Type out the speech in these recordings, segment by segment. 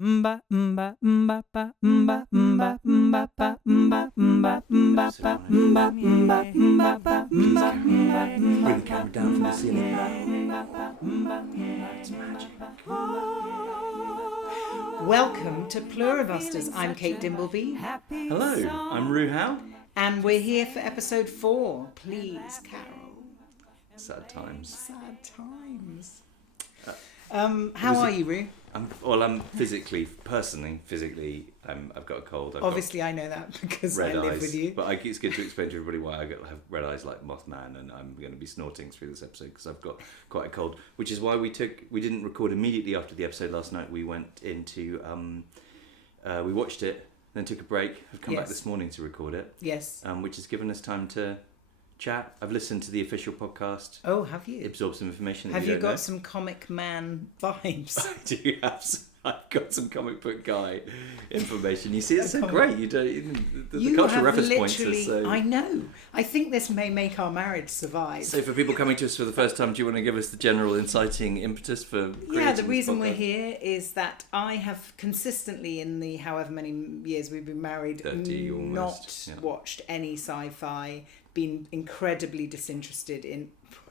Welcome to Pluribusters. I'm Kate Dimbleby. Hello, I'm Ru Howe. And we're here for episode 4. Please, Carol. Sad times. Sad times. How are you, Ru? I'm personally, I've got a cold. Obviously, I know that because I live with you. But it's good to explain to everybody why I have red eyes like Mothman, and I'm going to be snorting through this episode because I've got quite a cold. Which is why we didn't record immediately after the episode last night. We went into, we watched it, then took a break. I've come back this morning to record it. Yes. Which has given us time to chat. I've listened to the official podcast. Oh, have you? Absorb some information. Have you got some comic man vibes? I do have some. I've got some comic book guy information. You see, it's so great. The cultural reference points are so... I know. I think this may make our marriage survive. So for people coming to us for the first time, do you want to give us the general inciting impetus for creating the reason this podcast? We're here is that I have consistently, in the however many years we've been married, 30 almost, not watched any sci-fi, been incredibly disinterested in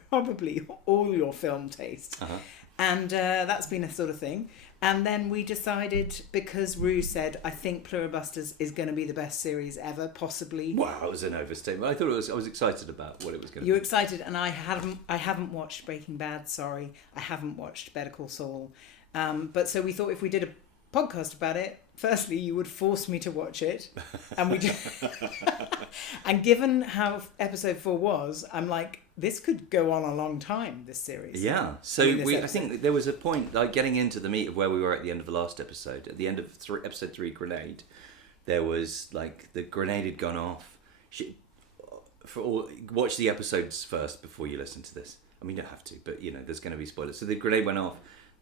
probably all your film taste. Uh-huh. And that's been a sort of thing. And then we decided, because Ru said, I think Pluribusters is going to be the best series ever, possibly. Wow, it was an overstatement. I was excited about what it was going to be. You were excited, and I haven't watched Breaking Bad, sorry. I haven't watched Better Call Saul. But so we thought if we did a podcast about it, firstly, you would force me to watch it. And we and given how episode 4 was, I'm like, this could go on a long time, this series. Yeah. So I think there was a point, like getting into the meat of where we were at the end of the last episode. At the end of episode 3, Grenade, there was like the grenade had gone off. Watch the episodes first before you listen to this. I mean, you don't have to, but there's going to be spoilers. So the grenade went off.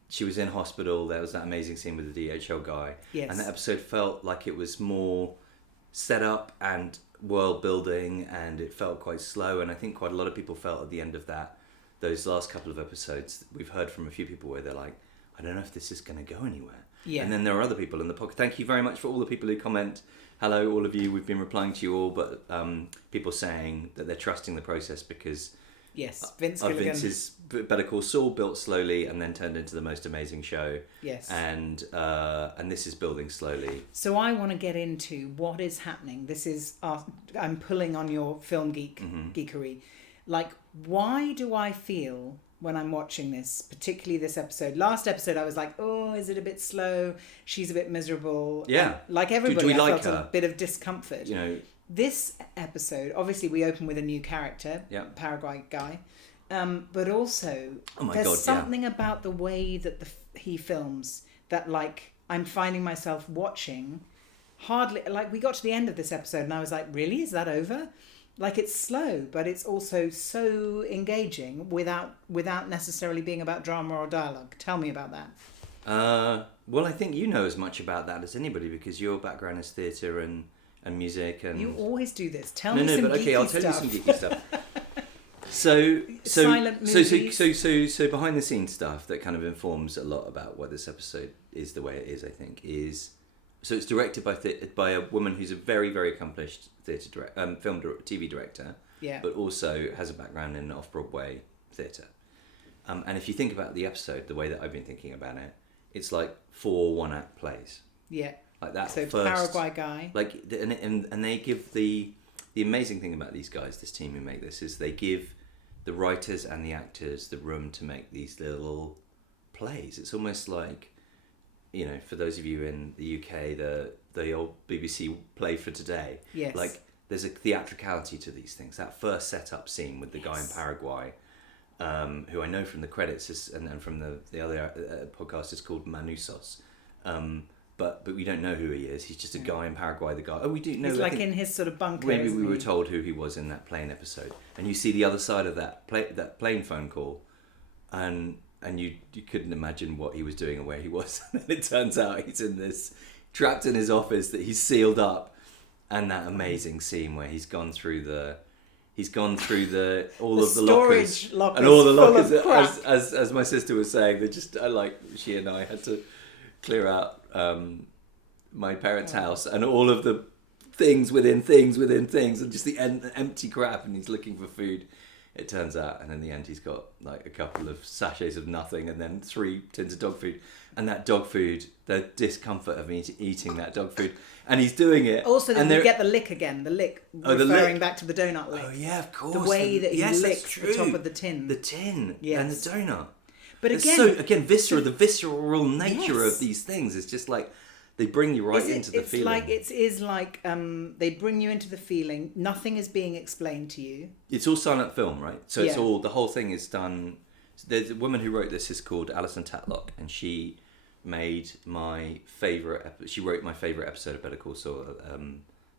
She was in hospital. There was that amazing scene with the DHL guy. Yes. And that episode felt like it was more set up and world building, and it felt quite slow. And I think quite a lot of people felt at the end of those last couple of episodes, we've heard from a few people where they're like, I don't know if this is going to go anywhere. Yeah. And then there are other people in the podcast. Thank you very much for all the people who comment. Hello, all of you. We've been replying to you all, but people saying that they're trusting the process because... Yes, Vince's Better Call Saul built slowly and then turned into the most amazing show. Yes. And this is building slowly. So I want to get into what is happening. This is I'm pulling on your film geekery. Like, why do I feel when I'm watching this, particularly this episode? Last episode, I was like, oh, is it a bit slow? She's a bit miserable. Yeah. And like everybody, do we I like felt her? a bit of discomfort. This episode, obviously we open with a new character, Paraguay guy, but also there's something about the way that he films that, like, I'm finding myself watching hardly, like, we got to the end of this episode and I was like, really? Is that over? Like, it's slow, but it's also so engaging without necessarily being about drama or dialogue. Tell me about that. Well, I think you know as much about that as anybody because your background is theatre and music and... You always do this. Tell me some geeky stuff. Okay, I'll tell you some geeky stuff. Silent movies. So behind the scenes stuff that kind of informs a lot about why this episode is the way it is, I think, is... So it's directed by a woman who's a very, very accomplished TV director, but also has a background in off-Broadway theatre. And if you think about the episode, the way that I've been thinking about it, it's like 4 one-act plays. Yeah. Like that so first, Paraguay guy. Like and they give the amazing thing about these guys, this team who make this, is they give the writers and the actors the room to make these little plays. It's almost like, for those of you in the UK, the old BBC Play for Today. Yes. Like there's a theatricality to these things. That first setup scene with the guy in Paraguay, who I know from the credits and from the other podcast is called Manusos. But we don't know who he is. He's just a guy in Paraguay. The guy. Oh, we do know. He's like in his sort of bunker. Maybe we were told who he was in that plane episode, and you see the other side of that plane phone call, and you couldn't imagine what he was doing or where he was. And then it turns out he's in this trapped in his office that he's sealed up, and that amazing scene where he's gone through all of the lockers and all the lockers. As my sister was saying, they just she and I had to clear out my parents' house and all of the things within things within things and just the empty crap, and he's looking for food, it turns out, and in the end he's got like a couple of sachets of nothing and then 3 tins of dog food, and that dog food, the discomfort of eating that dog food, and he's doing it. Also, then you get the lick again, referring back to the donut lick. Oh yeah, of course. The way that he licks the top of the tin. The tin and the donut. But again, the visceral nature of these things is just like, they bring you into the feeling. It is like they bring you into the feeling. Nothing is being explained to you. It's all silent film, right? So it's all, the whole thing is done. There's a woman who wrote this is called Alison Tatlock, and she made my favourite. She wrote my favourite episode of Better Call Saul,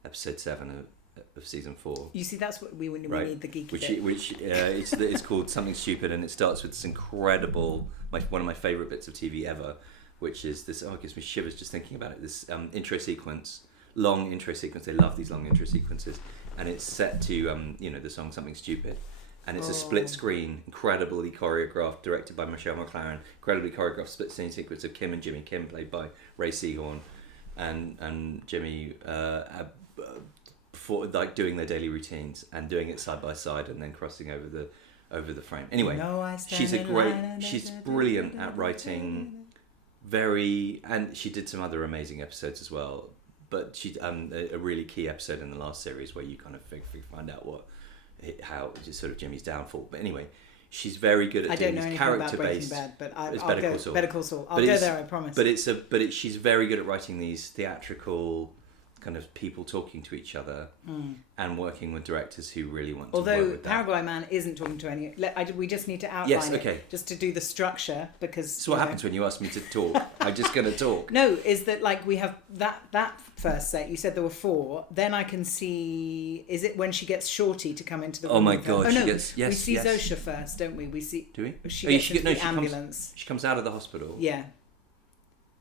episode 7 of season 4. You see, that's what we need the geeky bit. It's called Something Stupid, and it starts with this incredible, one of my favourite bits of TV ever, which is this. Oh, it gives me shivers just thinking about it. This intro sequence, long intro sequence. They love these long intro sequences, and it's set to the song Something Stupid, and it's a split screen, incredibly choreographed, directed by Michelle McLaren. Incredibly choreographed split screen sequence of Kim and Jimmy. Kim played by Ray Seahorn, and Jimmy before, like, doing their daily routines and doing it side by side and then crossing over the frame. Anyway, she's brilliant at writing. And she did some other amazing episodes as well, but she a really key episode in the last series where you kind of find out how just sort of Jimmy's downfall. But anyway, she's very good at doing these character-based. Bad, but I'll go Better Call Saul. I'll go there, I promise. But she's very good at writing these theatrical kind of people talking to each other and working with directors who really want to work with that. Paraguay Man isn't talking to any... we just need to outline it, just to do the structure, because... So what happens when you ask me to talk? I'm just going to talk. No, is that like we have that first set, you said there were 4, then I can see... Is it when she gets Shorty to come into the room? Oh my God, we see Zosha first, don't we? Do we? She gets into the ambulance. She comes out of the hospital. Yeah.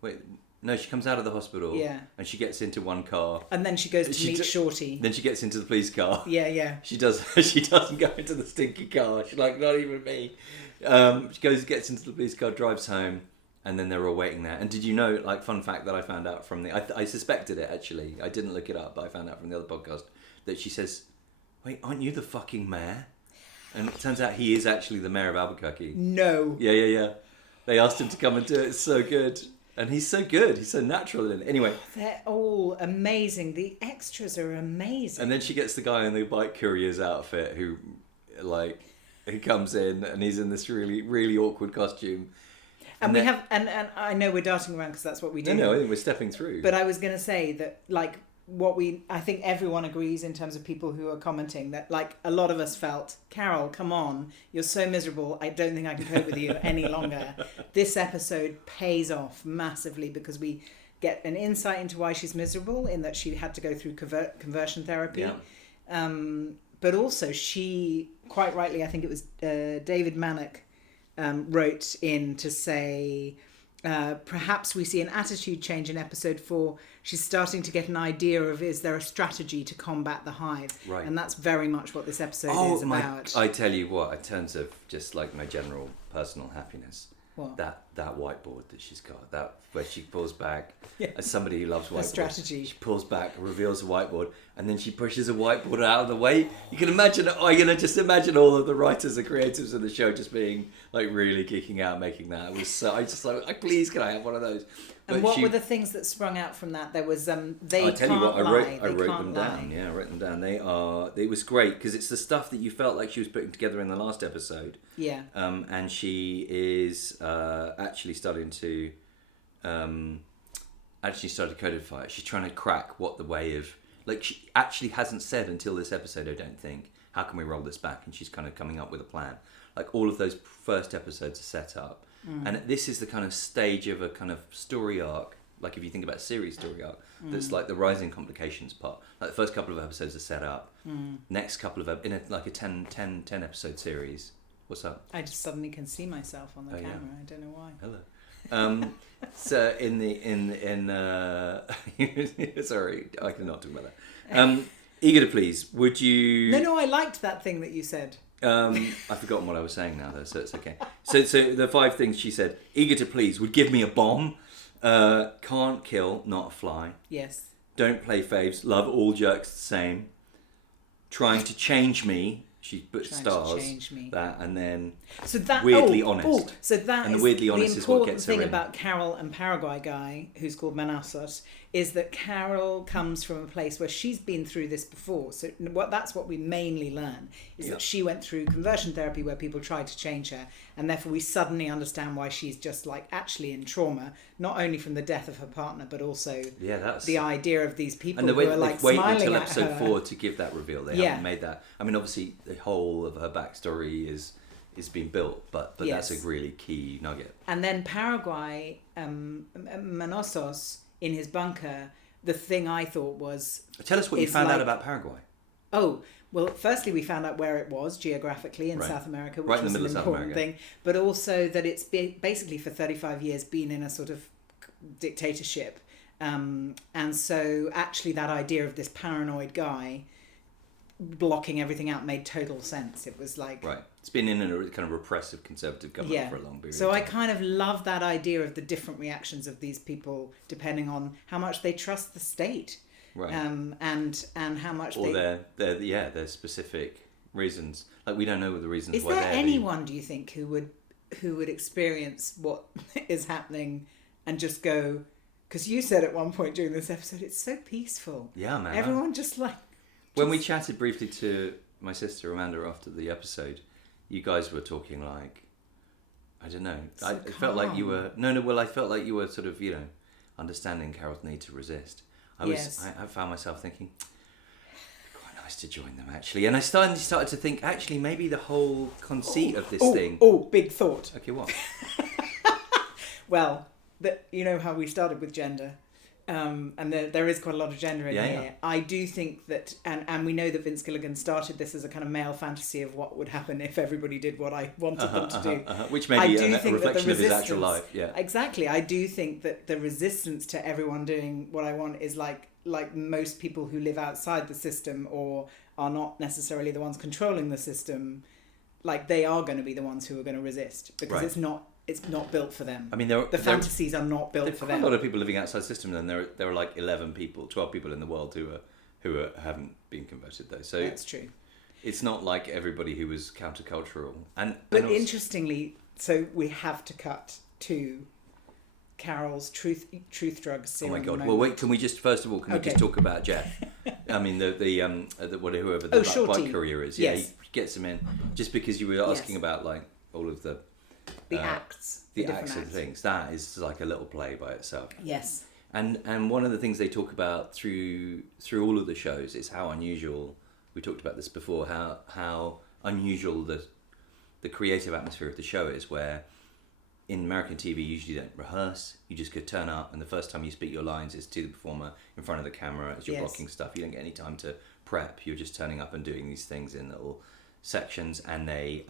Wait... No, she comes out of the hospital. Yeah. And she gets into one car. And then she goes to meet Shorty. Then she gets into the police car. Yeah. She doesn't go into the stinky car. She's like, not even me. She gets into the police car, drives home, and then they're all waiting there. And did you know, like, fun fact that I found out from I suspected it, actually. I didn't look it up, but I found out from the other podcast that she says, wait, aren't you the fucking mayor? And it turns out he is actually the mayor of Albuquerque. No. Yeah. They asked him to come and do it. It's so good. And he's so good. He's so natural in it. Anyway. They're all amazing. The extras are amazing. And then she gets the guy in the bike courier's outfit who comes in and he's in this really, really awkward costume. And I know we're darting around because that's what we do. No, I think we're stepping through. But I was going to say that, like, I think everyone agrees in terms of people who are commenting that, like, a lot of us felt, Carol, come on, you're so miserable, I don't think I can cope with you any longer. This episode pays off massively because we get an insight into why she's miserable, in that she had to go through conversion therapy. Yeah. But also she, quite rightly, I think it was David Mannock wrote in to say... perhaps we see an attitude change in episode 4. She's starting to get an idea of, is there a strategy to combat the hive? Right. And that's very much what this episode is about. I tell you what, in terms of just like my general personal happiness, what? That whiteboard that she's got, that where she pulls back, as somebody who loves whiteboards, strategy. She pulls back, reveals a whiteboard, and then she pushes a whiteboard out of the way. You can imagine, just imagine all of the writers and creatives of the show just being like really geeking out making that. It was so, I just like, please, can I have one of those? And what were the things that sprung out from that? There was I wrote them down. Yeah, I wrote them down. It was great because it's the stuff that you felt like she was putting together in the last episode. Yeah. And she is actually starting to codify it. She's trying to crack what the way of, like, she actually hasn't said until this episode, I don't think, how can we roll this back? And she's kind of coming up with a plan. Like, all of those first episodes are set up. And this is the kind of stage of a kind of story arc, like if you think about a series story arc, that's like the rising complications part. Like the first couple of episodes are set up. Next couple of, in a 10 episode series. What's up? I just suddenly can see myself on the camera. Yeah. I don't know why. Hello. So sorry, I cannot talk about that. Eager to please, would you... No, I liked that thing that you said. I've forgotten what I was saying now, though, so it's okay. So the 5 things she said: eager to please, would give me a bomb. Can't kill, not a fly. Yes. Don't play faves. Love all jerks the same. Trying to change me. She put stars. That and then weirdly honest. So that and is the weirdly honest the is what important gets thing her in. about Carol and Paraguay guy, who's called Manassas, is that Carol comes from a place where she's been through this before. So that's what we mainly learn is that she went through conversion therapy where people tried to change her, and therefore we suddenly understand why she's just like actually in trauma, not only from the death of her partner, but also the idea of these people and the way who are like wait smiling until at episode her. 4 to give that reveal. They haven't made that. I mean, obviously the whole of her backstory is been built, but that's a really key nugget. And then Paraguay, Manassas in his bunker. The thing I thought was... Tell us what you found out about Paraguay. Oh, well, firstly, we found out where it was geographically in South America, which was an important thing. But also that it's basically for 35 years been in a sort of dictatorship. And so actually that idea of this paranoid guy blocking everything out made total sense. It was like... Right. It's been in a kind of repressive conservative government for a long period so of time. I kind of love that idea of the different reactions of these people depending on how much they trust the state. Right. And how much their specific reasons. Like, we don't know the reasons why they're... Is there anyone, do you think, who would experience what is happening and just go... Because you said at one point during this episode, it's so peaceful. Yeah, man. Everyone just like... When we chatted briefly to my sister Amanda after the episode, you guys were talking like, I don't know. So It felt like you were... I felt like you were sort of, understanding Carol's need to resist. I found myself thinking, quite nice to join them, actually. And I started to think, actually, maybe the whole conceit of this thing... big thought. Okay, what? Well, you know how we started with gender. And there is quite a lot of gender in here. Yeah. I do think that, and we know that Vince Gilligan started this as a kind of male fantasy of what would happen if everybody did what I wanted them to do. Which may be a reflection of his actual life. Yeah, exactly. I do think that the resistance to everyone doing what I want is like most people who live outside the system or are not necessarily the ones controlling the system. Like, they are going to be the ones who are going to resist because it's not built for them. I mean, the fantasies are not built for them. There are a lot of people living outside the system, and there are like 12 people in the world who haven't been converted though. So that's true. It's not like everybody who was countercultural. But interestingly, so we have to cut to Carol's truth drug serum. Oh my god! Moment. Well, wait. Can we just first talk about Jeff? I mean, whoever the bike courier is. Yeah, he gets him in just because you were asking about like all of the acts, the acts and things. That is like a little play by itself. Yes. And one of the things they talk about through all of the shows is how unusual. We talked about this before. How unusual the creative atmosphere of the show is, where in American TV, you usually don't rehearse. You just could turn up, and the first time you speak your lines is to the performer in front of the camera as you're blocking stuff. You don't get any time to prep. You're just turning up and doing these things in little sections, and they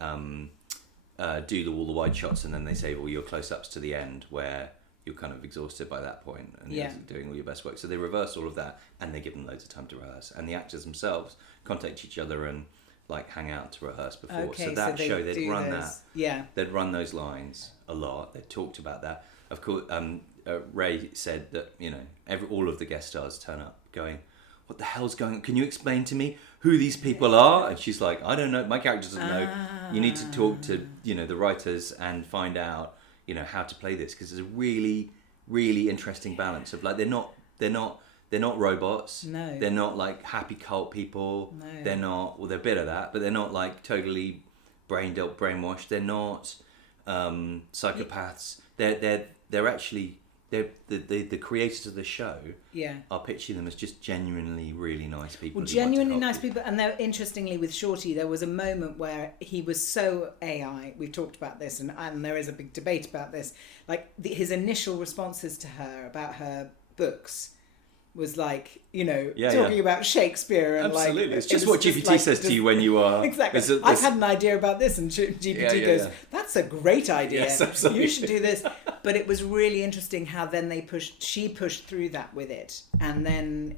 do all the wide shots, and then they say, well, your close-ups to the end, where you're kind of exhausted by that point, and you're doing all your best work. So they reverse all of that, and they give them loads of time to rehearse. And the actors themselves contact each other and like hang out to rehearse before. Okay, so that show, they'd run those. that. Yeah. They'd run those lines a lot. They talked about that. Of course, Ray said that, all of the guest stars turn up going, what the hell's going on? Can you explain to me who these people are? And she's like, I don't know. My character doesn't know. You need to talk to, the writers and find out, how to play this. Because there's a really, really interesting balance of like, they're not robots. No. They're not like happy cult people. No. They're not, well, they're a bit of that, but they're not like totally brainwashed. They're not psychopaths. They're actually, the creators of the show are pitching them as just genuinely really nice people. Well, genuinely nice people. And interestingly, with Shorty, there was a moment where he was so AI. We've talked about this, and there is a big debate about this. Like his initial responses to her about her books was like, talking about Shakespeare and absolutely. like... It's just what GPT says to you when you are... Exactly. I've had an idea about this, and GPT goes, that's a great idea. Yes, absolutely. You should do this. But it was really interesting how then she pushed through that with it. And then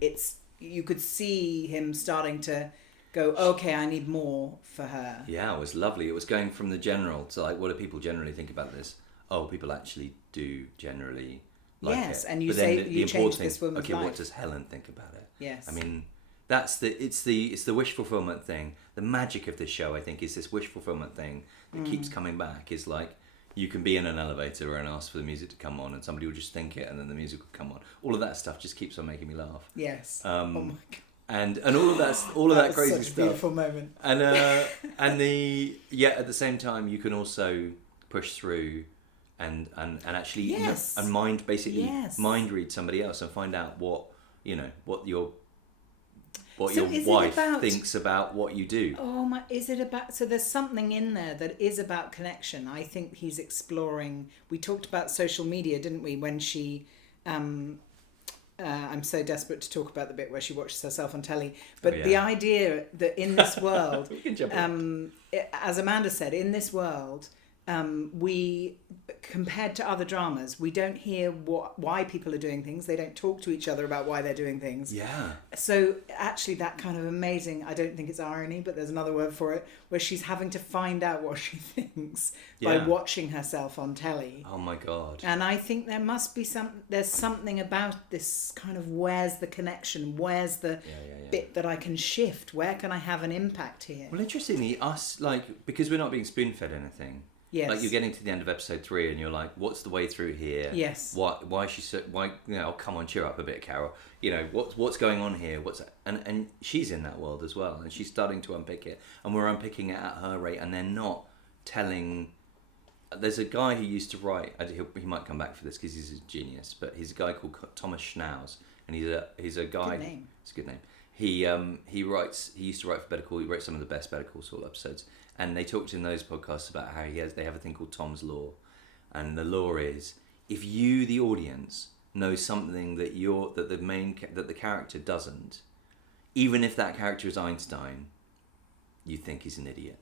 you could see him starting to go, okay, I need more for her. Yeah, it was lovely. It was going from the general to like, what do people generally think about this? Oh, people actually do generally like yes, it. and you but say then you change this woman's life. What does Helen think about it? Yes. I mean, it's the wish fulfillment thing. The magic of this show, I think, is this wish fulfillment thing that keeps coming back. Is like, you can be in an elevator and ask for the music to come on, and somebody will just think it, and then the music will come on. All of that stuff just keeps on making me laugh. Yes. Oh my God. And all of that crazy such stuff. A beautiful moment. And at the same time, you can also push through and actually yes. and mind read somebody else and find out what your wife thinks about what you do. Oh my! Is it about? So there's something in there that is about connection. I think he's exploring. We talked about social media, didn't we? When she, I'm so desperate to talk about the bit where she watches herself on telly. But the idea that in this world, as Amanda said, in this world, we, compared to other dramas, we don't hear why people are doing things. They don't talk to each other about why they're doing things. Yeah. So actually that kind of amazing, I don't think it's irony, but there's another word for it, where she's having to find out what she thinks by watching herself on telly. Oh my God. And I think there must be there's something about this kind of, where's the connection? Where's the bit that I can shift? Where can I have an impact here? Well, interestingly, because we're not being spoon-fed anything. Yes. Like, you're getting to the end of episode 3 and you're like, what's the way through here? Yes. Why is she so, why, oh, come on, cheer up a bit, Carol. What's going on here? And she's in that world as well, and she's starting to unpick it, and we're unpicking it at her rate, and they're not telling. There's a guy who used to write, he might come back for this because he's a genius, but he's a guy called Thomas Schnauz, and he's a guy. Good name. It's a good name. He used to write for Better Call. He wrote some of the best Better Call Saul episodes. And they talked in those podcasts about how they have a thing called Tom's Law. And the law is, if you, the audience, know something that the character doesn't, even if that character is Einstein, you think he's an idiot.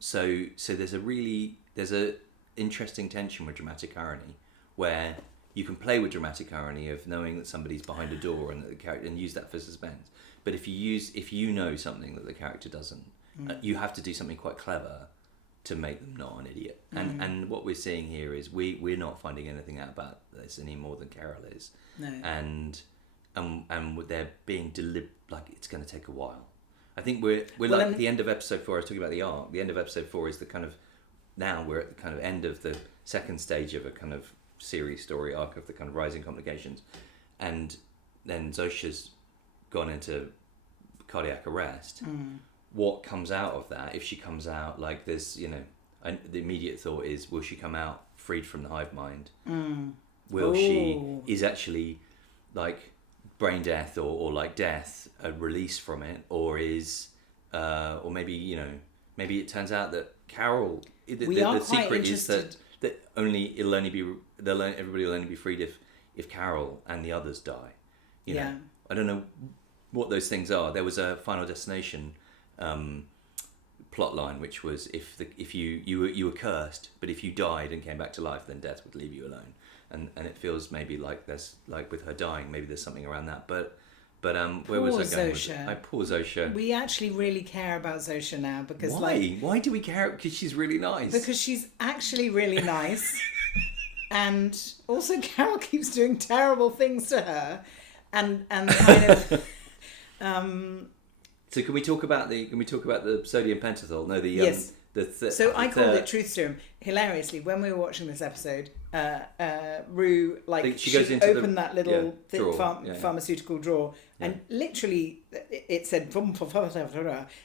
So there's a interesting tension with dramatic irony, where you can play with dramatic irony of knowing that somebody's behind a door and that the character, and use that for suspense. But if you know something that the character doesn't, you have to do something quite clever to make them not an idiot. And what we're seeing here is we're not finding anything out about this any more than Carol is. No. And they're being like, it's going to take a while. I think we're like the end of episode 4. I was talking about the arc. The end of episode 4 is the kind of, now we're at the kind of end of the second stage of a kind of series story arc of the kind of rising complications, and then Zosha's gone into cardiac arrest. What comes out of that, if she comes out like this, the immediate thought is, will she come out freed from the hive mind? Will she is actually like brain death or like death, a release from it, or or maybe maybe it turns out that Carol, the secret is that everybody will only be freed if Carol and the others die. I don't know what those things are. There was a Final Destination plot line, which was if you were cursed, but if you died and came back to life, then death would leave you alone. And it feels maybe like there's, like with her dying, maybe there's something around that. But where was I going with it? Poor Zosha. We actually really care about Zosha now because why do we care? Because she's really nice. Because she's actually really nice, and also Carol keeps doing terrible things to her, and kind of. So can we talk about the sodium pentothal? No, yes. So I called it truth serum. Hilariously, when we were watching this episode, Ru she opened that little pharmaceutical drawer, and literally it said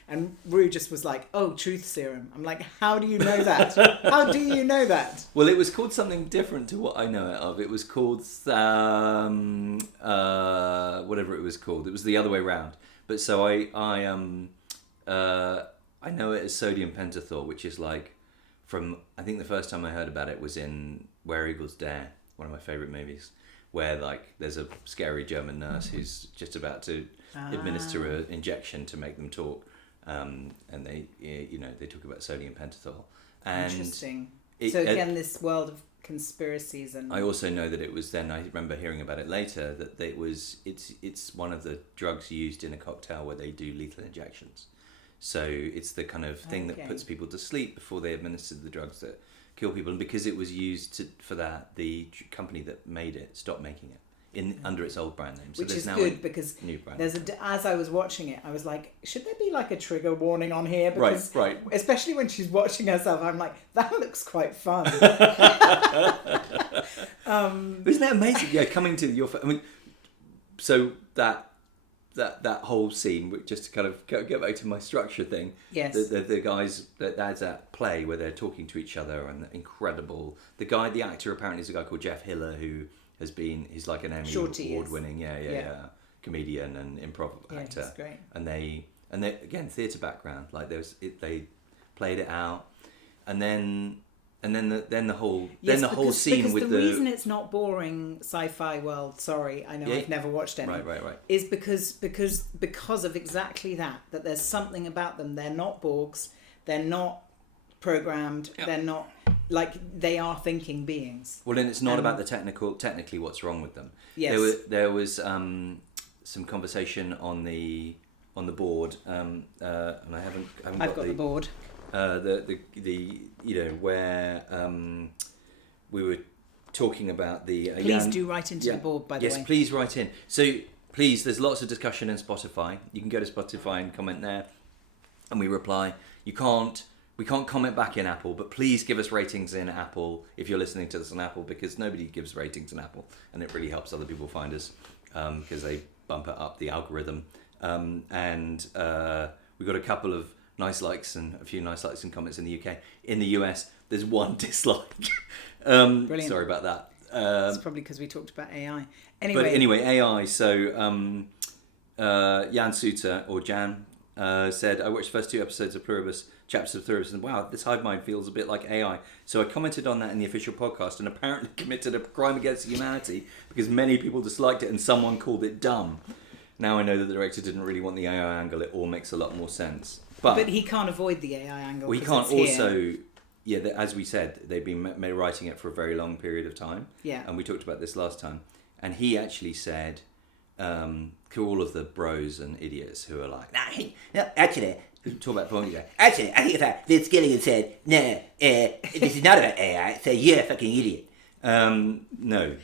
and Ru just was like, "Oh, truth serum." I'm like, "How do you know that? How do you know that?" Well, it was called something different to what I know it of. It was called whatever it was called. It was the other way round. But so I know it as sodium pentothal, which is like from, I think the first time I heard about it was in Where Eagles Dare, one of my favourite movies, where like there's a scary German nurse who's just about to administer an injection to make them talk, and they talk about sodium pentothal. And interesting. So again, this world of conspiracies, and I also know that it was then, I remember hearing about it later, that it's one of the drugs used in a cocktail where they do lethal injections. So it's the kind of thing that puts people to sleep before they administer the drugs that kill people, and because it was used for that, the company that made it stopped making it under its old brand name. So which there's is now good because as I was watching it, I was like, should there be like a trigger warning on here? Because right. Especially when she's watching herself, I'm like, that looks quite fun. Isn't that amazing? Yeah, coming to your. I mean, so that whole scene, just to kind of get back to my structure thing. Yes. The guys that's at play where they're talking to each other and incredible. The actor apparently is a guy called Jeff Hiller who he's like an Emmy award winning comedian and improv actor. He's great. And they again theatre background, like they played it out, and then the whole scene because with the reason it's not boring sci-fi world. Sorry, I know I've never watched any. Right. Is because of exactly that there's something about them. They're not Borgs. They're not programmed. Yep. They're not like they are thinking beings. Well, then it's not about the technically what's wrong with them. Yes. There was some conversation on the board, and I haven't I've got the board. Where we were talking about the please do write into the board, by the way. Yes, please write in. So please, there's lots of discussion in Spotify. You can go to Spotify and comment there, and we reply. We can't comment back in Apple, but please give us ratings in Apple if you're listening to this on Apple, because nobody gives ratings in Apple, and it really helps other people find us because they bump it up the algorithm. And we got a couple of nice likes and a few nice likes and comments in the UK. In the US, there's one dislike. Brilliant. Sorry about that. It's probably because we talked about AI. But anyway, AI. So Jan Suter, or Jan, said, I watched the first 2 episodes of Pluribus, chapters of Pluribus, and wow, this hive mind feels a bit like AI. So I commented on that in the official podcast and apparently committed a crime against humanity because many people disliked it and someone called it dumb. Now I know that the director didn't really want the AI angle. It all makes a lot more sense. But he can't avoid the AI angle. Well, he can't also... Yeah, as we said, they've been writing it for a very long period of time. Yeah. And we talked about this last time. And he actually said, to all of the bros and idiots who are like, actually, talk about porn, actually, I think it's like Vince Gilligan said, no, this is not about AI, so you're a fucking idiot. No.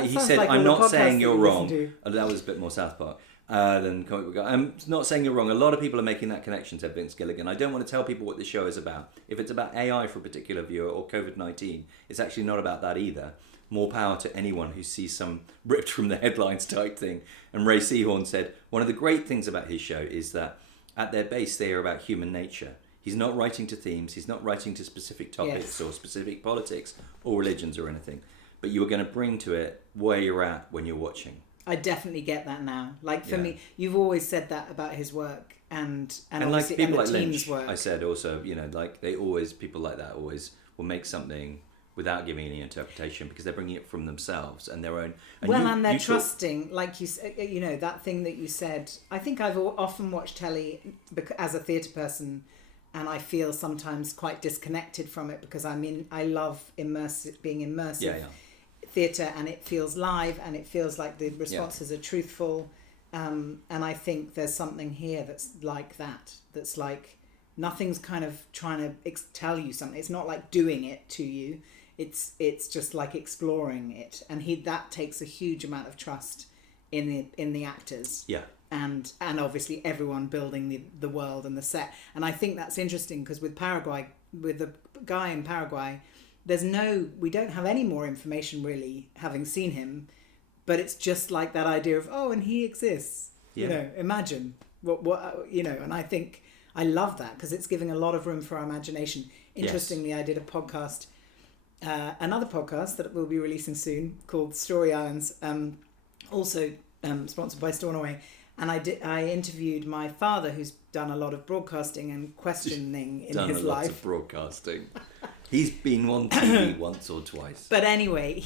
He said, like I'm not saying you're wrong. That was a bit more South Park. Than comic book guy. I'm not saying you're wrong. A lot of people are making that connection, said Vince Gilligan. I don't want to tell people what this show is about. If it's about AI for a particular viewer or COVID-19, it's actually not about that either. More power to anyone who sees some ripped from the headlines type thing. And Ray Seahorn said, one of the great things about his show is that at their base they are about human nature. He's not writing to themes. He's not writing to specific topics or specific politics or religions or anything. But you are going to bring to it where you're at when you're watching. I definitely get that now. Like for me, you've always said that about his work and like people like team's Lynch, work. I said also, like people like that always will make something without giving any interpretation because they're bringing it from themselves and their own. And they're trusting, like that thing that you said. I think I've often watched telly as a theatre person, and I feel sometimes quite disconnected from it because I love being immersive. Yeah. Theatre, and it feels live and it feels like the responses are truthful, and I think there's something here that's like that's like nothing's kind of trying to tell you something. It's not like doing it to you, it's just like exploring it, and that takes a huge amount of trust in the actors, and obviously everyone building the world and the set. And I think that's interesting because with the guy in Paraguay, we don't have any more information really, having seen him, but it's just like that idea of, and he exists. Imagine what and I think I love that because it's giving a lot of room for our imagination. Interestingly, I did a podcast, another podcast that we'll be releasing soon called Story Islands, also sponsored by Stornoway, and I interviewed my father, who's done a lot of broadcasting and questioning in his life. Done a lot of broadcasting. He's been on TV once or twice. But anyway,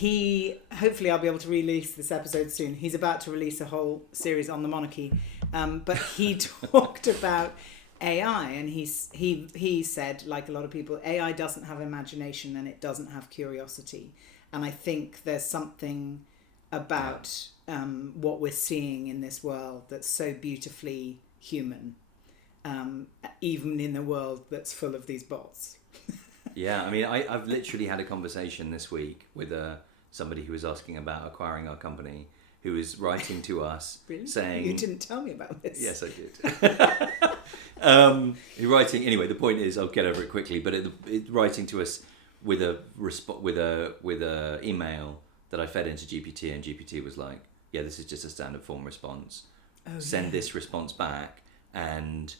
hopefully I'll be able to release this episode soon. He's about to release a whole series on the monarchy. But he talked about AI, and he said, like a lot of people, AI doesn't have imagination and it doesn't have curiosity. And I think there's something about what we're seeing in this world that's so beautifully human, even in a world that's full of these bots. Yeah, I mean, I've literally had a conversation this week with somebody who was asking about acquiring our company, who was writing to us saying... You didn't tell me about this. Yes, I did. Writing anyway. The point is, I'll get over it quickly. But writing to us with a email that I fed into GPT, and GPT was like, "Yeah, this is just a standard form response. Send this response back, and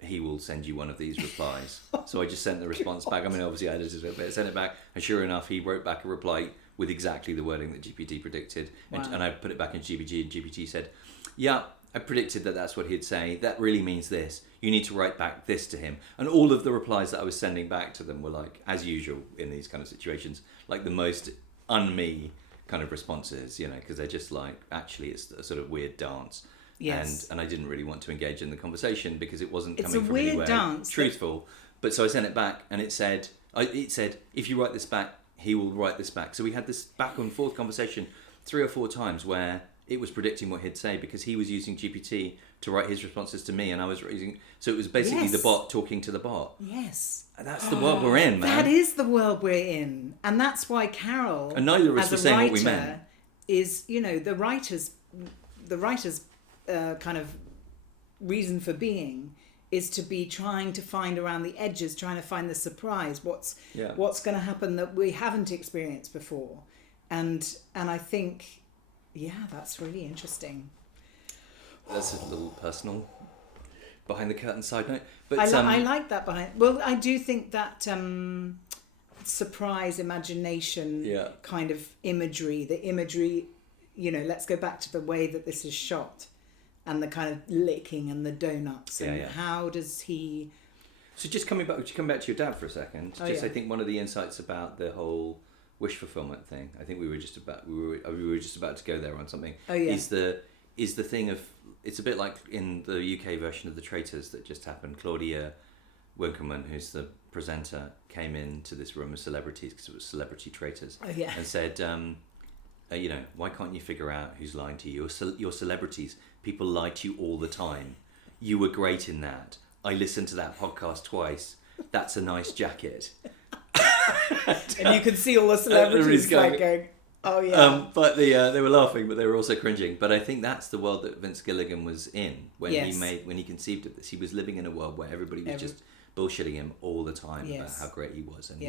he will send you one of these replies." So I just sent the response back. I mean, obviously I edited it, but I sent it back, and sure enough, he wrote back a reply with exactly the wording that GPT predicted. Wow. And I put it back in GPT, and GPT said, "Yeah, I predicted that that's what he'd say. That really means this. You need to write back this to him." And all of the replies that I was sending back to them were like, as usual in these kind of situations, like the most un-me kind of responses, because they're just like, actually, it's a sort of weird dance. Yes. And I didn't really want to engage in the conversation because it wasn't coming from anywhere truthful. But so I sent it back, and it said, if you write this back, he will write this back. So we had this back and forth conversation 3 or 4 times where it was predicting what he'd say because he was using GPT to write his responses to me, and I was using... So it was basically the bot talking to the bot. Yes. And that's the world we're in, man. That is the world we're in. And that's why Carol, and neither of us were saying what we meant, is, the writer's kind of reason for being is to be trying to find around the edges, trying to find the surprise, what's going to happen that we haven't experienced before. And I think, that's really interesting. That's a little personal behind the curtain side note. But I like that behind... Well, I do think that surprise, imagination kind of imagery, the imagery, let's go back to the way that this is shot and the kind of licking and the donuts and how does he... So just coming back to your dad for a second. I think one of the insights about the whole wish fulfillment thing, I think we were just about to go there on something. Is the thing of... It's a bit like in the UK version of The Traitors that just happened. Claudia Winkleman, who's the presenter, came into this room of celebrities because it was Celebrity Traitors, and said, why can't you figure out who's lying to you? You're celebrities. People lie to you all the time. You were great in that. I listened to that podcast twice. That's a nice jacket. And you could see all the celebrities going... Oh yeah. But they were laughing, but they were also cringing. But I think that's the world that Vince Gilligan was in when he conceived of this. He was living in a world where everybody was just bullshitting him all the time about how great he was, and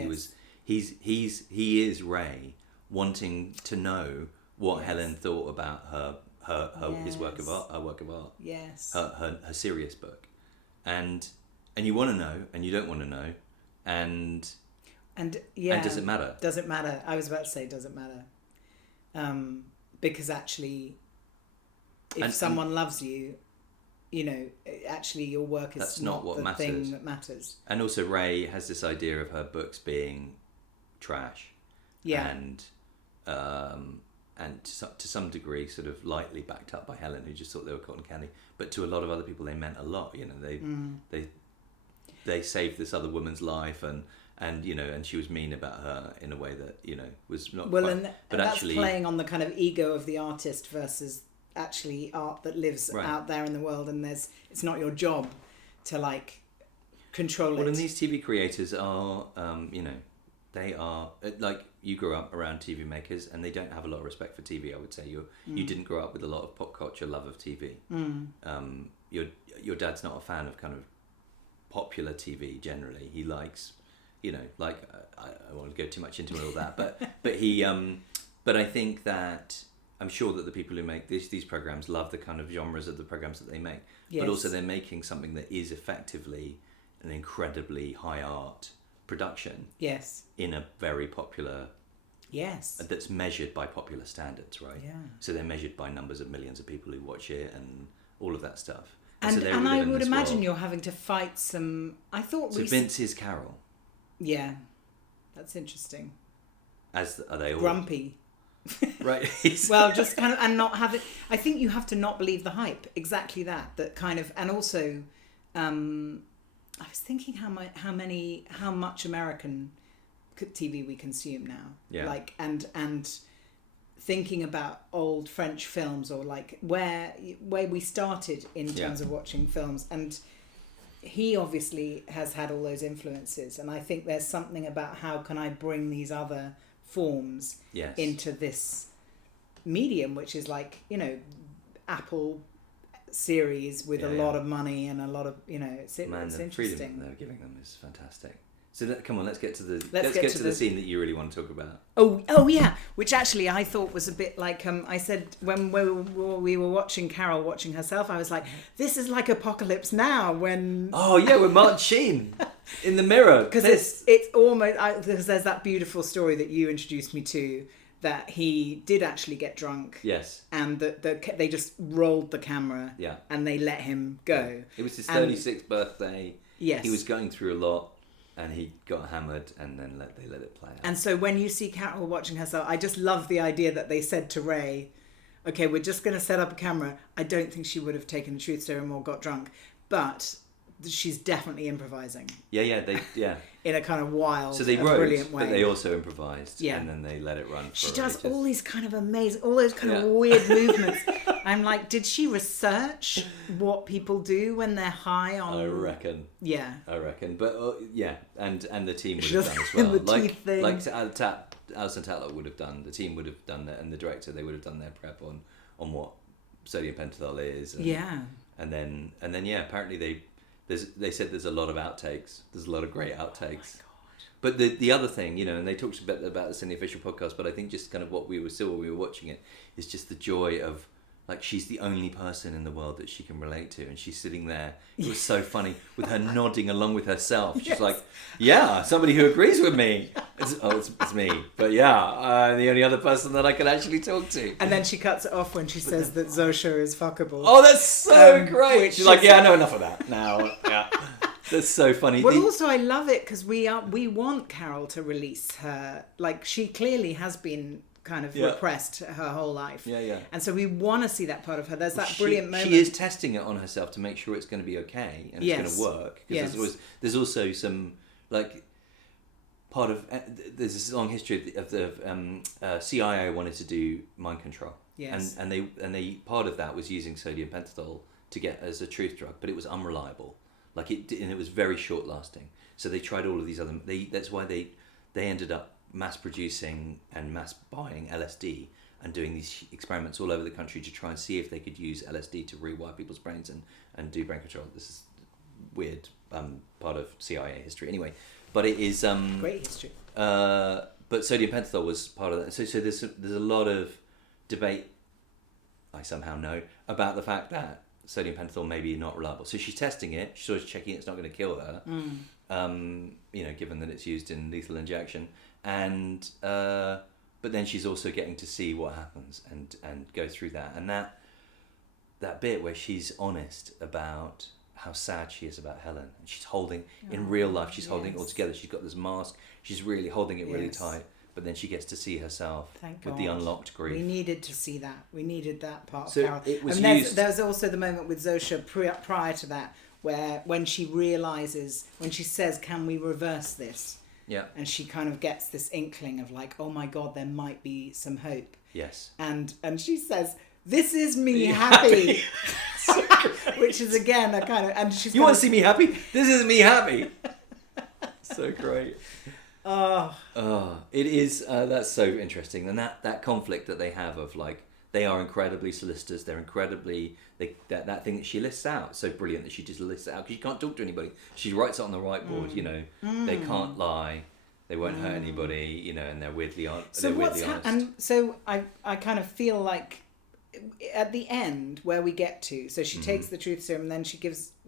he is Ray wanting to know what Helen thought about his work of art, her work of art. Yes. Her serious book, and you want to know, and you don't want to know, and does it matter? Does it matter? I was about to say, does it matter? Because actually, if someone loves you, actually your work is not what the thing that matters. And also Ray has this idea of her books being trash. Yeah. And to some degree sort of lightly backed up by Helen, who just thought they were cotton candy. But to a lot of other people they meant a lot. They saved this other woman's life, and she was mean about her in a way that was not and that's actually playing on the kind of ego of the artist versus actually art that lives out there in the world, and it's not your job to control it. Well, and these TV creators are they are like, you grew up around TV makers and they don't have a lot of respect for TV. I would say you didn't grow up with a lot of pop culture love of TV. Your dad's not a fan of kind of popular TV generally. He likes I won't go too much into all that, but he but I think that I'm sure that the people who make these programs love the kind of genres of the programs that they make, but also they're making something that is effectively an incredibly high art production. Yes. In a very popular. Yes. That's measured by popular standards, right? Yeah. So they're measured by numbers of millions of people who watch it and all of that stuff. And I would imagine you're having to fight some. I thought. So Vince is Carol. Yeah, that's interesting. Are they all grumpy? Right. Well, just kind of, and not have it. I think you have to not believe the hype. Exactly that. That kind of, and also, I was thinking how much American TV we consume now. Yeah. And thinking about old French films, or where we started in terms of watching films, and he obviously has had all those influences, and I think there's something about how can I bring these other forms into this medium, which is like, you know, Apple series with a lot of money and a lot of, you know, it's interesting. Freedom they're giving them is fantastic. So come on, let's get to the scene that you really want to talk about. Oh yeah, which actually I thought was a bit like I said when we were watching Carol watching herself, I was like, this is like Apocalypse Now when. Oh yeah, with Martin Sheen in the mirror. Because it's almost because there's that beautiful story that you introduced me to, that he did actually get drunk. Yes. And they just rolled the camera. Yeah. And they let him go. Yeah. It was his 36th birthday. Yes. He was going through a lot. And he got hammered, and then they let it play out. And so when you see Carol watching herself, I just love the idea that they said to Ray, okay, we're just going to set up a camera. I don't think she would have taken a truth serum or got drunk, but she's definitely improvising. Yeah. In a kind of wild, so they wrote, brilliant way. But they also improvised, yeah. And then they let it run. She does all these kind of amazing, all those kind of weird movements. I'm like, did she research what people do when they're high on? I reckon. Yeah. I reckon, but and the team would have done as well. Like Alison Tatlock would have done. The team would have done that, and the director, they would have done their prep on what sodium pentothal is. And then apparently they said there's a lot of outtakes. There's a lot of great outtakes. Oh my God. But the other thing, you know, and they talked a bit about this in the official podcast, but I think just kind of what we were watching it, is just the joy of, like, she's the only person in the world that she can relate to, and she's sitting there. It was so funny with her nodding along with herself. She's like, yeah, somebody who agrees with me. It's me. But yeah, the only other person that I can actually talk to. And then she cuts it off when she says that Zosha is fuckable. Oh, that's so great. She's like, yeah, I know enough of that now. Yeah. That's so funny. Well, also I love it because we want Carol to release her. Like, she clearly has been kind of repressed her whole life. Yeah. And so we want to see that part of her. There's that brilliant moment. She is testing it on herself to make sure it's going to be okay and it's going to work. Because there's also some, like, part of there's this long history of the CIA wanted to do mind control. Yes. And they part of that was using sodium pentothal to get as a truth drug, but it was unreliable. Like, and it was very short lasting. So they tried all of these other. That's why they ended up mass producing and mass buying LSD and doing these experiments all over the country to try and see if they could use LSD to rewire people's brains and do brain control. This is weird part of CIA history anyway, but it is great history. But sodium pentothal was part of that. So there's a lot of debate, I somehow know, about the fact that sodium pentothal may be not reliable. So she's testing it. She's always checking it's not going to kill her. You know, given that it's used in lethal injection. And but then she's also getting to see what happens and go through that. And that bit where she's honest about how sad she is about Helen. And she's holding, in real life, she's holding it all together. She's got this mask. She's really holding it really tight. But then she gets to see herself with the unlocked grief. We needed to see that. We needed that part so of Carol. It was there's also the moment with Zosha prior to that, where when she realises, when she says, can we reverse this? Yeah. And she kind of gets this inkling of like, oh my God, there might be some hope. Yes. And she says, this is me happy. Which is again a kind of, and she's. You want to see me happy? This is me happy. So great. It is. That's so interesting, and that conflict that they have of, like, they are incredibly solicitous. They're incredibly that thing that she lists out, so brilliant that she just lists it out because she can't talk to anybody. She writes it on the whiteboard. You know, they can't lie. They won't hurt anybody. You know, and they're weirdly honest. So what's and so I kind of feel like at the end where we get to, so she takes the truth serum, and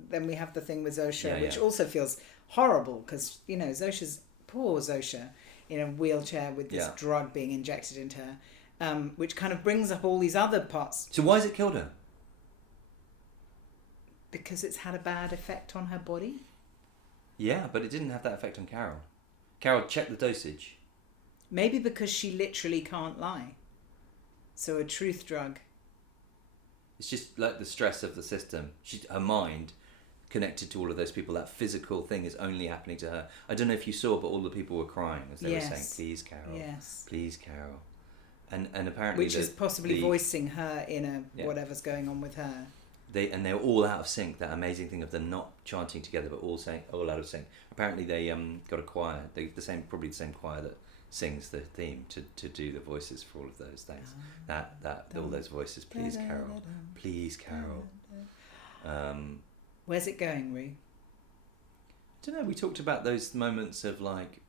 then we have the thing with Zosha, which also feels horrible because, you know, poor Zosha in a wheelchair with this drug being injected into her, which kind of brings up all these other parts. So why has it killed her? Because it's had a bad effect on her body. Yeah, but it didn't have that effect on Carol. Carol, check the dosage. Maybe because she literally can't lie. So a truth drug. It's just like the stress of the system. Her mind connected to all of those people. That physical thing is only happening to her. I don't know if you saw, but all the people were crying as they were saying, "Please, Carol. Yes. Please, Carol." And apparently, which is possibly voicing her inner whatever's going on with her. they're all out of sync. That amazing thing of them not chanting together, but all out of sync. Apparently, they got a choir. Probably the same choir that sings the theme to do the voices for all of those things. All those voices. Please, Carol. Please, Carol. Where's it going, Ru? I don't know. We talked about those moments of like,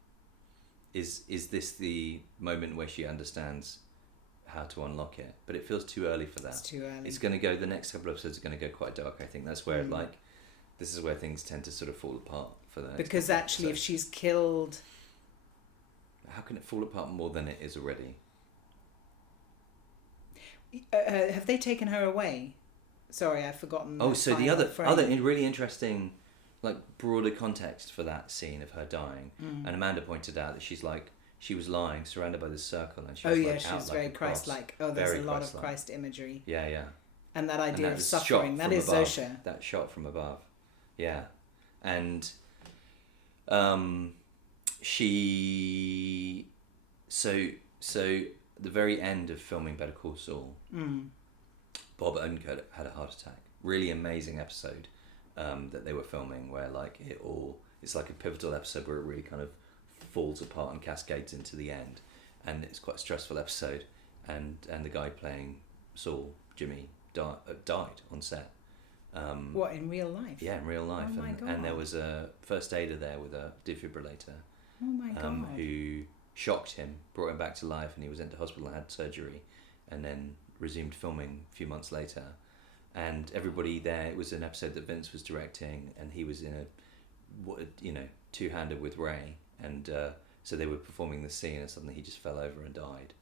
is this the moment where she understands how to unlock it? But it feels too early for that. It's too early. It's going to go. The next couple of episodes are going to go quite dark. I think that's where this is where things tend to sort of fall apart for the next because actually, if she's killed, how can it fall apart more than it is already? Have they taken her away? Sorry, I've forgotten. Oh, so the other really interesting, like broader context for that scene of her dying, and Amanda pointed out that she was lying, surrounded by this circle, and she was she was very Christ-like. Oh, there's a lot of Christ imagery. Yeah, yeah. And that idea of suffering, that is Zosha. That shot from above, yeah, and she, so the very end of filming Better Call Saul, Bob Odenkirk had a heart attack. Really amazing episode that they were filming where like it's like a pivotal episode where it really kind of falls apart and cascades into the end, and it's quite a stressful episode, and the guy playing Saul, Jimmy, died on set. What, in real life? Yeah, in real life. Oh my God. And there was a first aider there with a defibrillator. Oh my God. Who shocked him, brought him back to life, and he was into hospital and had surgery, and then resumed filming a few months later. And everybody there, it was an episode that Vince was directing, and he was in a two-hander with Ray, and so they were performing the scene, and suddenly he just fell over and died,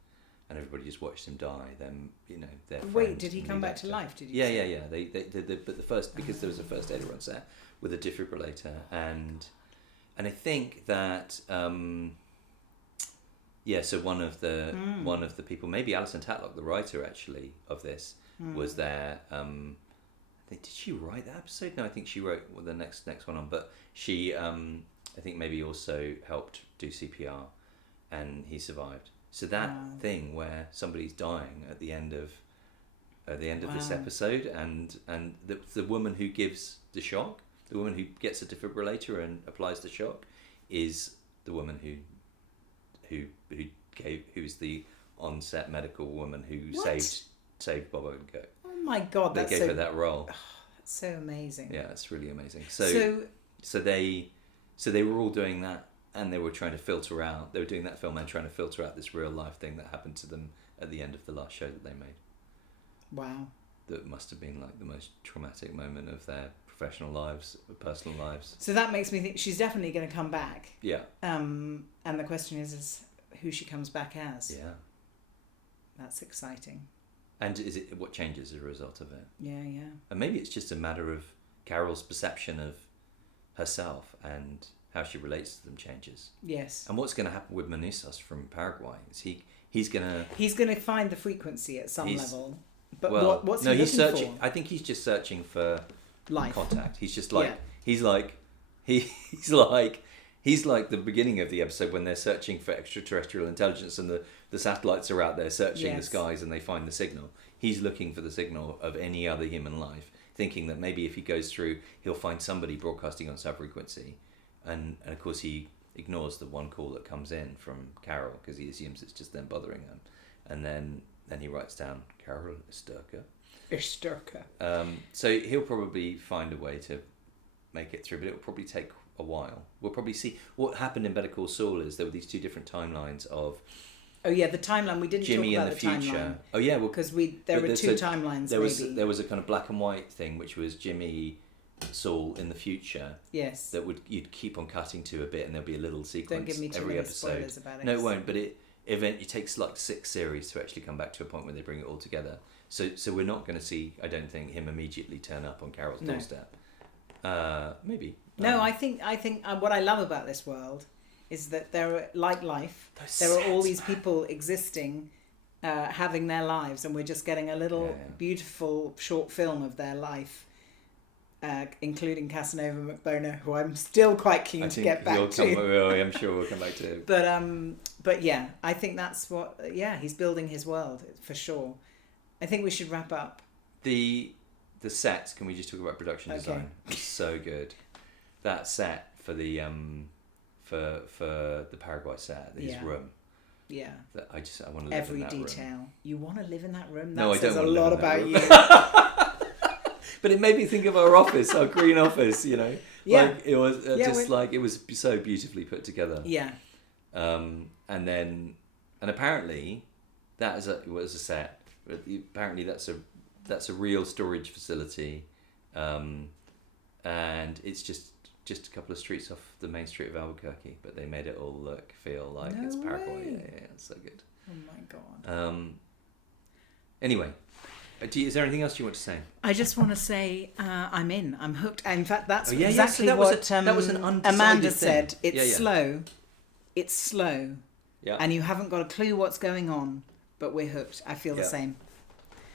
and everybody just watched him die. Then their wait, did he come back to life? Did you? Yeah. They but the first, because there was a first aider on set with a defibrillator, and I think that so one of the people, maybe Alison Tatlock, the writer actually of this, was there. Did she write that episode? No, I think she wrote the next one on. But she, I think maybe also helped do CPR, and he survived. So that thing where somebody's dying at the end of this episode, and the woman who gives the shock, the woman who gets a defibrillator and applies the shock, is the woman who's the on-set medical woman who saved Bob Odenkirk. Oh my God, they gave her that role. Oh, that's so amazing. Yeah, it's really amazing. So they were all doing that, and they were trying to filter out. They were doing that film and trying to filter out this real life thing that happened to them at the end of the last show that they made. Wow. That must have been like the most traumatic moment of their professional lives, personal lives. So that makes me think she's definitely going to come back. Yeah. And the question is who she comes back as. Yeah. That's exciting. And is it what changes as a result of it? Yeah. And maybe it's just a matter of Carol's perception of herself and how she relates to them changes. Yes. And what's going to happen with Manusas from Paraguay? Is he's going to find the frequency at some level. But what's he looking searching for? I think he's just searching for life. Contact. He's just like he's like the beginning of the episode when they're searching for extraterrestrial intelligence, and the satellites are out there searching the skies, and they find the signal. He's looking for the signal of any other human life, thinking that maybe if he goes through, he'll find somebody broadcasting on sub-frequency, and of course he ignores the one call that comes in from Carol because he assumes it's just them bothering him, and then he writes down Carol Sturka. So he'll probably find a way to make it through, but it will probably take a while. We'll probably see what happened in Better Call Saul. Is there were these two different timelines of. Oh yeah, the timeline. We didn't Jimmy talk about in the future. Timeline. Oh yeah, because there were two timelines. There was a kind of black and white thing, which was Jimmy, Saul in the future. Yes. That you'd keep on cutting to a bit, and there'll be a little sequence. Don't give me too every many episode. Spoilers about it. No, it won't. But it takes like 6 series to actually come back to a point where they bring it all together. So we're not going to see, I don't think, him immediately turn up on Carol's doorstep. Maybe. No, I think what I love about this world is that there are, like life, there are all these people existing, having their lives, and we're just getting a little beautiful short film of their life, including Casanova McBoner, who I'm still quite keen to get back to. I'm sure we'll come back to. But yeah, I think that's what. Yeah, he's building his world for sure. I think we should wrap up. The the sets. Can we just talk about production design? It's so good. That set for the for the Paraguay set, his room. Yeah. That I want to live in that room. Every detail. You want to live in that room? No, I don't says a lot about you. But it made me think of our office, our green office. You know. Yeah. Like it was it was so beautifully put together. Yeah. And apparently, that was a set. Apparently, that's a real storage facility, and it's just a couple of streets off the main street of Albuquerque. But they made it all feel like it's Paraguay. Yeah, it's so good. Oh my god. Anyway. Is there anything else you want to say? I just want to say I'm in. I'm hooked. In fact, that's exactly so what that was an Amanda thing. said. It's slow. It's slow. Yeah. And you haven't got a clue what's going on, but we're hooked. I feel the same.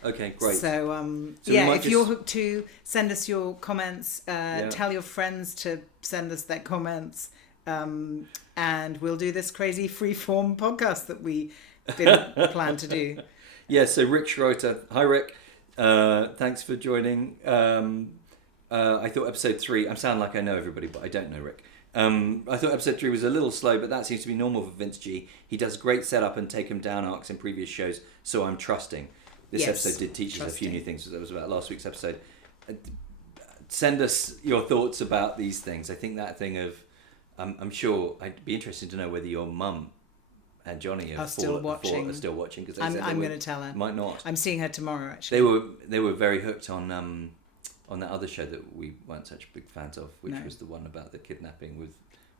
Okay, great. So if you're hooked too, send us your comments. Tell your friends to send us their comments. And we'll do this crazy freeform podcast that we didn't plan to do. Yeah, so Rick Schroeter. Hi, Rick. Thanks for joining. I thought episode 3... I sound like I know everybody, but I don't know Rick. I thought episode 3 was a little slow, but that seems to be normal for Vince G. He does great setup and take him down arcs in previous shows, so I'm trusting. This episode did teach us a few new things. That was about last week's episode. Send us your thoughts about these things. I think that thing of... I'm sure I'd be interested to know whether your mum and Johnny are still watching because I'm going to tell her. Might not. I'm seeing her tomorrow. Actually, they were very hooked on that other show that we weren't such big fans of, which was the one about the kidnapping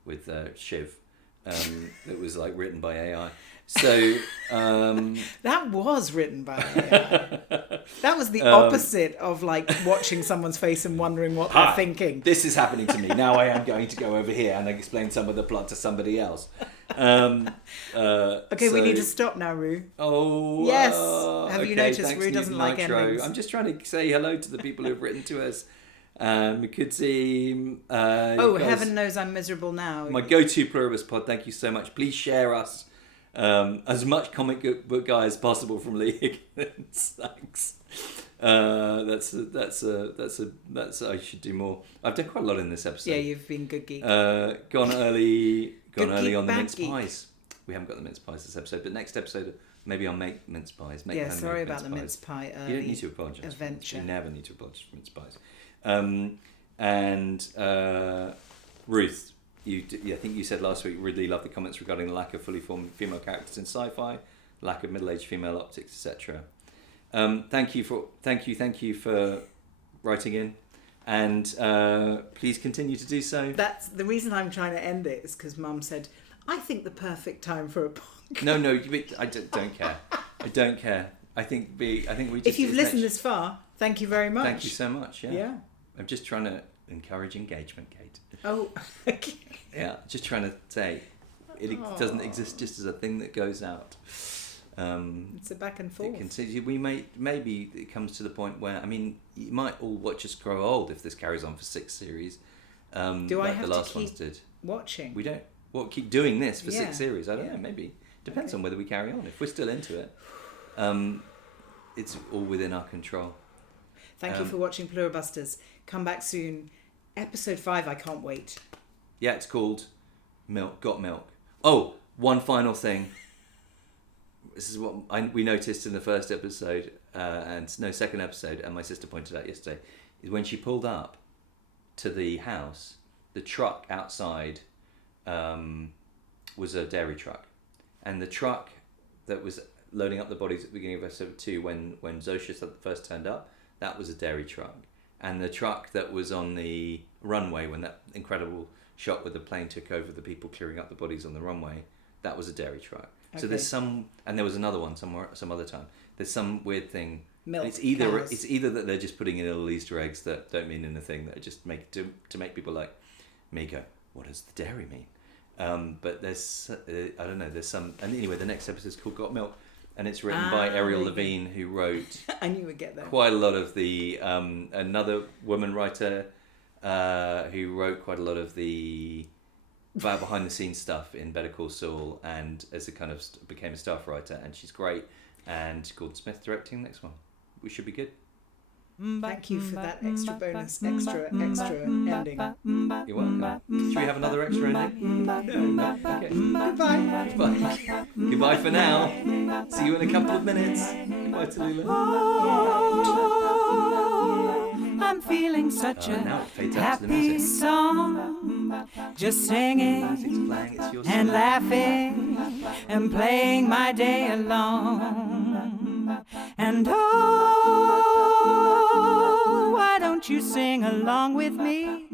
with Shiv. That was like written by AI. So that was written by AI. That was the opposite of like watching someone's face and wondering what they're thinking. This is happening to me now. I am going to go over here and explain some of the plot to somebody else. Okay, we need to stop now, Ru. Oh yes. Have you noticed Ru doesn't like endings? I'm just trying to say hello to the people who've written to us. Mikudzi. Heaven knows I'm miserable now. My go-to Pluribus pod. Thank you so much. Please share us as much comic book guy as possible from Lee Higgins. Thanks. That's I should do more. I've done quite a lot in this episode. Yeah, you've been good geek. Gone early geek, on the mince pies. We haven't got the mince pies this episode, but next episode maybe I'll make mince pies. Sorry about the mince pie. You don't need to apologise. Adventure. You never need to apologise for mince pies. And Ruth, I think you said last week really loved the comments regarding the lack of fully formed female characters in sci-fi, lack of middle-aged female optics, etc. Thank you for writing in, and please continue to do so. That's the reason I'm trying to end it, is because Mum said, I think the perfect time for a podcast. No, I don't care. I don't care. I think we just... If you've listened this far, thank you very much. Thank you so much, yeah. I'm just trying to encourage engagement, Kate. Oh, okay. Yeah, just trying to say it doesn't exist just as a thing that goes out. It's a back and forth. Maybe it comes to the point where, I mean, you might all watch us grow old if this carries on for 6 series. Do I have to keep watching? We don't. Keep doing this for 6 series? I don't know. Maybe depends on whether we carry on. If we're still into it, it's all within our control. Thank you for watching Pluribusters. Come back soon. Episode 5. I can't wait. Yeah, it's called Got Milk. Oh, one final thing. This is what we noticed in the first episode, second episode, and my sister pointed out yesterday, is when she pulled up to the house, the truck outside was a dairy truck. And the truck that was loading up the bodies at the beginning of episode 2 when Zosius first turned up, that was a dairy truck. And the truck that was on the runway when that incredible shot where the plane took over the people clearing up the bodies on the runway, that was a dairy truck. Okay. So there's some, and there was another one some other time. There's some weird thing. Milk it's either that they're just putting in little Easter eggs that don't mean anything, that just make to make people like me go, what does the dairy mean? But there's I don't know. There's some, and anyway, the next episode is called Got Milk, and it's written by Ariel Levine, who wrote I knew we'd get there. Quite a lot of the another woman writer who wrote quite a lot of the behind the scenes stuff in Better Call Saul, and as a kind of became a staff writer, and she's great. And Gordon Smith directing the next one. We should be good. Thank you for that extra bonus, extra ending. You're welcome. Should we have another extra ending? No. Okay. Goodbye. Goodbye for now. See you in a couple of minutes. Goodbye, Tallulah. I'm feeling such a happy song, just singing and laughing and playing my day along. And oh, why don't you sing along with me?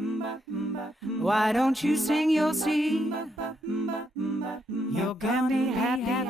Why don't you sing? You'll see you're gonna be happy